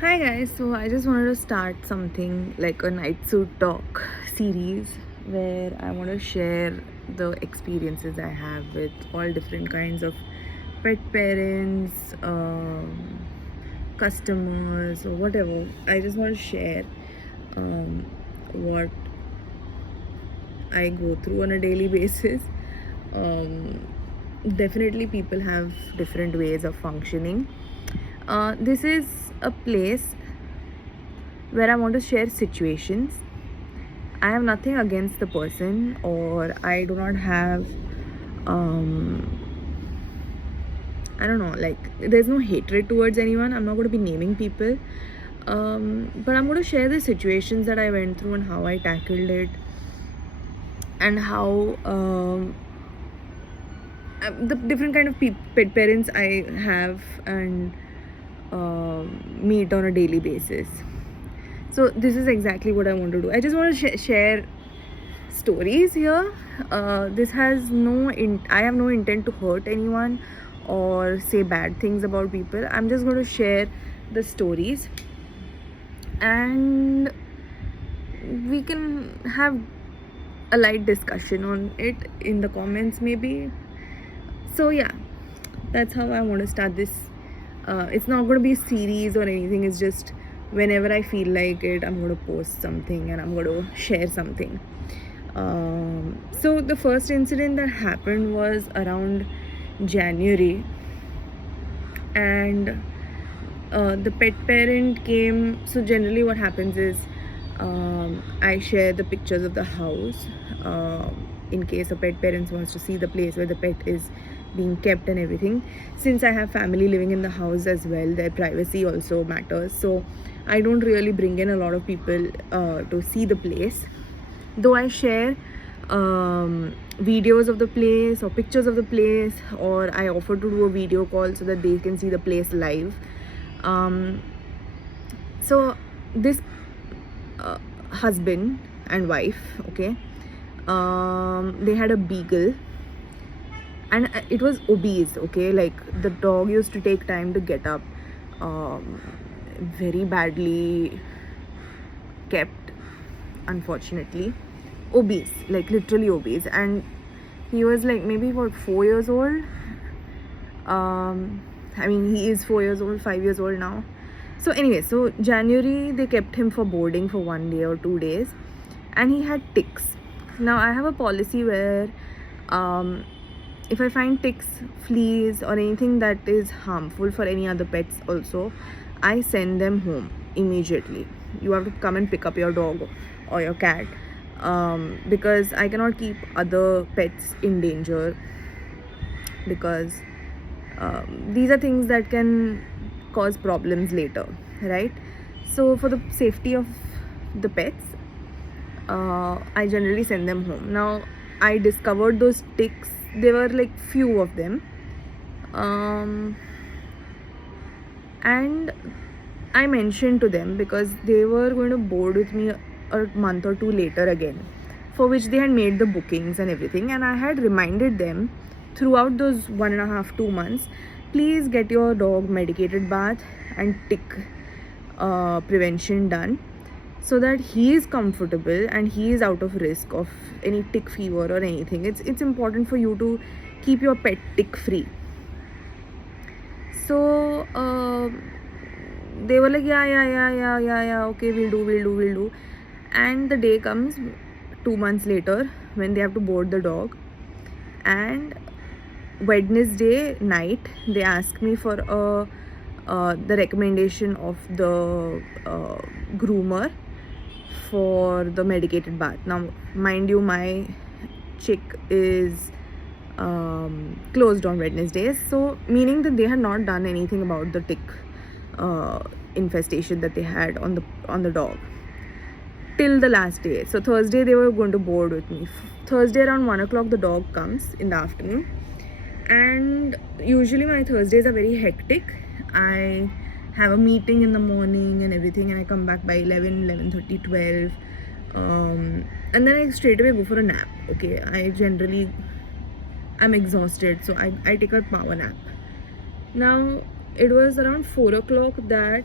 Hi guys, so I just wanted to start something like a night suit talk series where I want to share the experiences I have with all different kinds of pet parents, customers, or whatever. I just want to share what I go through on a daily basis. Um, Definitely, people have different ways of functioning. This is a place where I want to share situations. I have nothing against the person, or I do not have, um, I don't know, like, there's no hatred towards anyone. I'm not going to be naming people. But I'm going to share the situations that I went through and how I tackled it, and how the different kind of pet parents I have and meet on a daily basis. So this is exactly what I want to do. I just want to share stories here. This has I have no intent to hurt anyone or say bad things about people. I'm just going to share the stories, and we can have a light discussion on it in the comments maybe. So yeah, that's how I want to start this. It's not going to be a series or anything. It's just whenever I feel like it, I'm going to post something and I'm going to share something. So the first incident that happened was around January, and the pet parent came. So generally what happens is, I share the pictures of the house, in case a pet parent wants to see the place where the pet is being kept and everything. Since I have family living in the house as well, their privacy also matters, so I don't really bring in a lot of people to see the place, though I share videos of the place or pictures of the place, or I offer to do a video call so that they can see the place live. um, so this husband and wife, okay, they had a beagle, and it was obese, okay, like the dog used to take time to get up, um, very badly kept, unfortunately, obese, like literally obese. And he was like maybe about 4 years old. I mean, he is 4 years old, 5 years old now. So anyway, so January they kept him for boarding for 1 day or 2 days, and he had ticks. Now I have a policy where, um, if I find ticks, fleas, or anything that is harmful for any other pets also, I send them home immediately. You have to come and pick up your dog or your cat, because I cannot keep other pets in danger, because these are things that can cause problems later, right? So for the safety of the pets, I generally send them home. Now I discovered those ticks. There were like few of them, and I mentioned to them because they were going to board with me a month or two later again, for which they had made the bookings and everything. And I had reminded them throughout those 1.5 2 months, please get your dog medicated bath and tick prevention done, so that he is comfortable and he is out of risk of any tick fever or anything. It's important for you to keep your pet tick free. So they were like, yeah, okay, we'll do. And the day comes 2 months later when they have to board the dog, and Wednesday night they ask me for the recommendation of the groomer for the medicated bath. Now mind you, my chick is closed on Wednesdays, so meaning that they had not done anything about the tick uh, infestation that they had on the dog till the last day. So Thursday they were going to board with me. Thursday around 1 o'clock the dog comes in the afternoon, and usually my Thursdays are very hectic. I have a meeting in the morning and everything, and I come back by 11:30, 12, and then I straight away go for a nap. Okay, I'm exhausted, so I take a power nap. Now it was around 4 o'clock that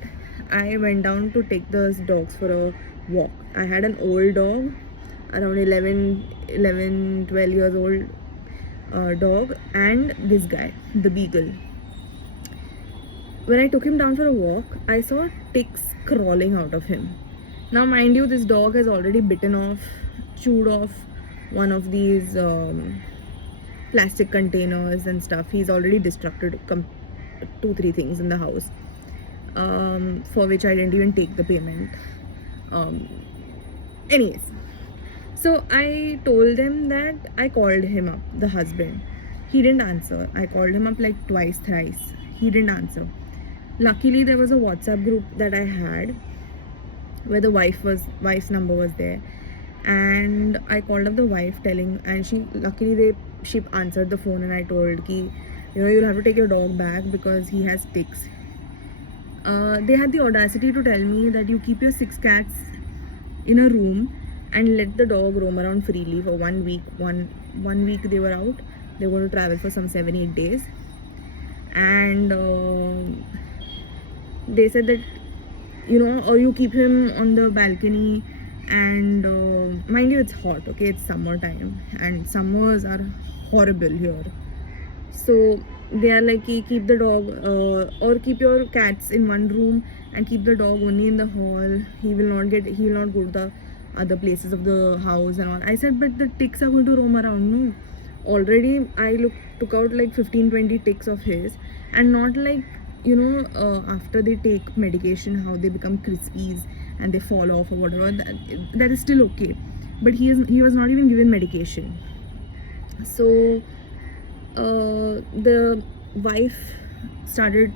I went down to take those dogs for a walk. I had an old dog, around 12 years old dog, and this guy, the beagle. When I took him down for a walk, I saw ticks crawling out of him. Now, mind you, this dog has already bitten off, chewed off one of these plastic containers and stuff. He's already destructed 2-3 things in the house, for which I didn't even take the payment. Anyways, so I told them that I called him up, the husband. He didn't answer. I called him up like twice, thrice. He didn't answer. Luckily, there was a WhatsApp group that I had where the wife's number was there, and I called up the wife and she answered the phone, and I told ki, you'll have to take your dog back because he has ticks. They had the audacity to tell me that you keep your 6 cats in a room and let the dog roam around freely for 1 week. One week they were out. They were going to travel for some 7-8 days, and they said that or you keep him on the balcony, and mind you, it's hot, okay, it's summertime and summers are horrible here. So they are like, keep the dog or keep your cats in one room and keep the dog only in the hall. He will not go to the other places of the house and all. I said, but the ticks are going to roam around. No, already I took out like 15-20 ticks of his, and not like after they take medication, how they become crispies and they fall off or whatever. That is still okay, but he was not even given medication. So the wife started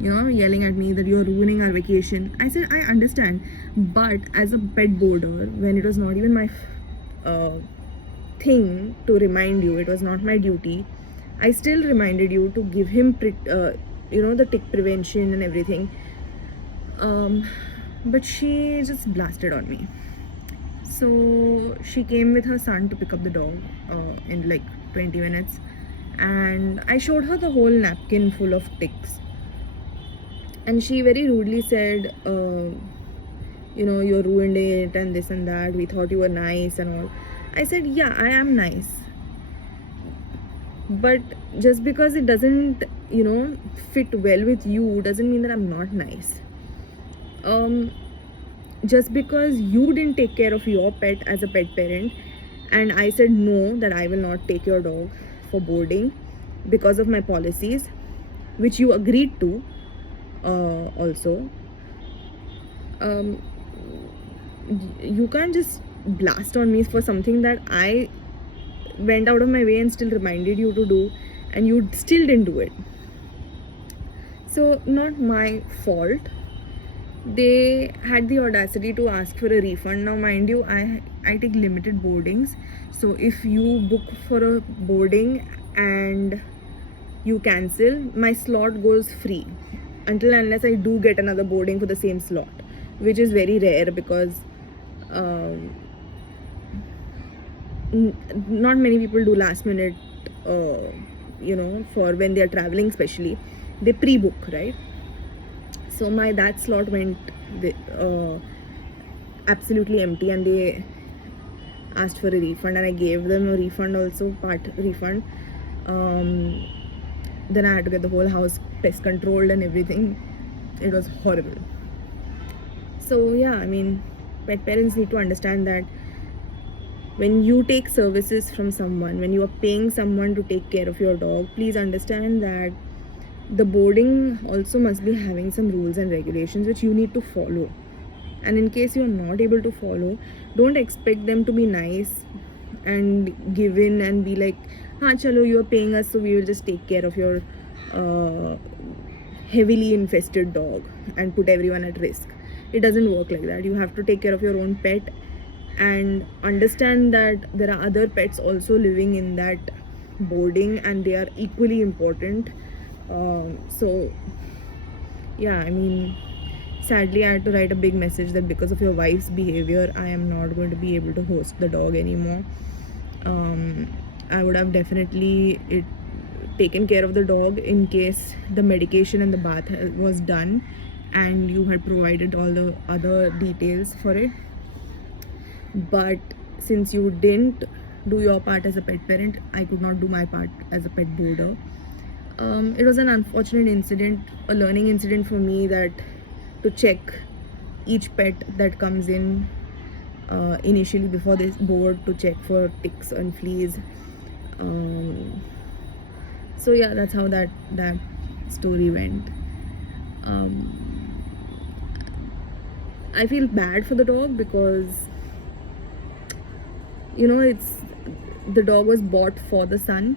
yelling at me that you're ruining our vacation. I said, I understand, but as a pet boarder, when it was not even my thing to remind you, it was not my duty, I still reminded you to give him the tick prevention and everything. But she just blasted on me. So she came with her son to pick up the dog in like 20 minutes, and I showed her the whole napkin full of ticks, and she very rudely said, you ruined it and this and that, we thought you were nice and all. I said, yeah, I am nice, but just because it doesn't fit well with you doesn't mean that I'm not nice. Just because you didn't take care of your pet as a pet parent, and I said no, that I will not take your dog for boarding because of my policies, which you agreed to also, you can't just blast on me for something that I went out of my way and still reminded you to do, and you still didn't do it. So not my fault. They had the audacity to ask for a refund. Now mind you, I take limited boardings, so if you book for a boarding and you cancel, my slot goes free unless I do get another boarding for the same slot, which is very rare because not many people do last minute, for when they are traveling, especially they pre-book, right? So that slot went absolutely empty, and they asked for a refund, and I gave them a refund also, part refund. Then I had to get the whole house pest controlled and everything. It was horrible. So yeah, I mean, pet parents need to understand that when you take services from someone, when you are paying someone to take care of your dog, please understand that the boarding also must be having some rules and regulations which you need to follow. And in case you're not able to follow, don't expect them to be nice and give in and be like, chalo, you're paying us, so we will just take care of your heavily infested dog and put everyone at risk. It doesn't work like that. You have to take care of your own pet and understand that there are other pets also living in that boarding, and they are equally important. So yeah, I mean, sadly I had to write a big message that because of your wife's behavior, I am not going to be able to host the dog anymore. I would have definitely taken care of the dog in case the medication and the bath was done, and you had provided all the other details for it. But since you didn't do your part as a pet parent, I could not do my part as a pet boarder. It was an unfortunate incident, a learning incident for me, that to check each pet that comes in initially before this board, to check for ticks and fleas. So yeah, that's how that story went. I feel bad for the dog because, you know, the dog was bought for the son,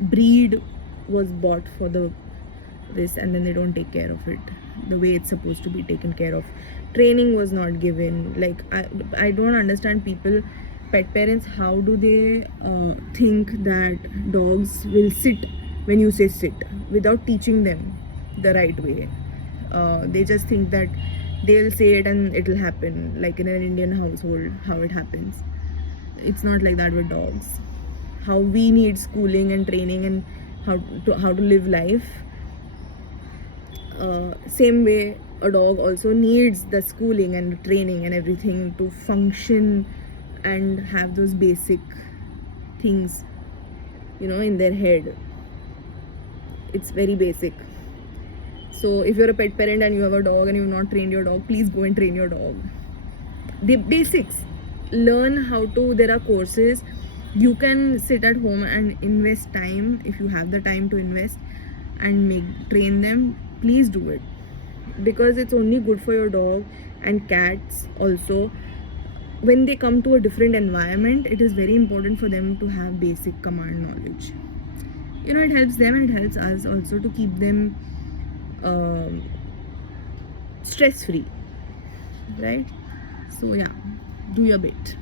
breed was bought for this, and then they don't take care of it the way it's supposed to be taken care of. Training was not given. Like, I don't understand people, pet parents, how do they think that dogs will sit when you say sit without teaching them the right way. They just think that they'll say it and it'll happen, like in an Indian household how it happens. It's not like that with dogs. How we need schooling and training and how to live life, same way a dog also needs the schooling and training and everything to function and have those basic things, you know, in their head. It's very basic. So if you're a pet parent and you have a dog and you've not trained your dog, please go and train your dog. The basics, learn how to. There are courses. You can sit at home and invest time, if you have the time to invest, and train them. Please do it, because it's only good for your dog. And cats also, when they come to a different environment, it is very important for them to have basic command knowledge. You know, it helps them and it helps us also to keep them stress free, right? So yeah, do your bit.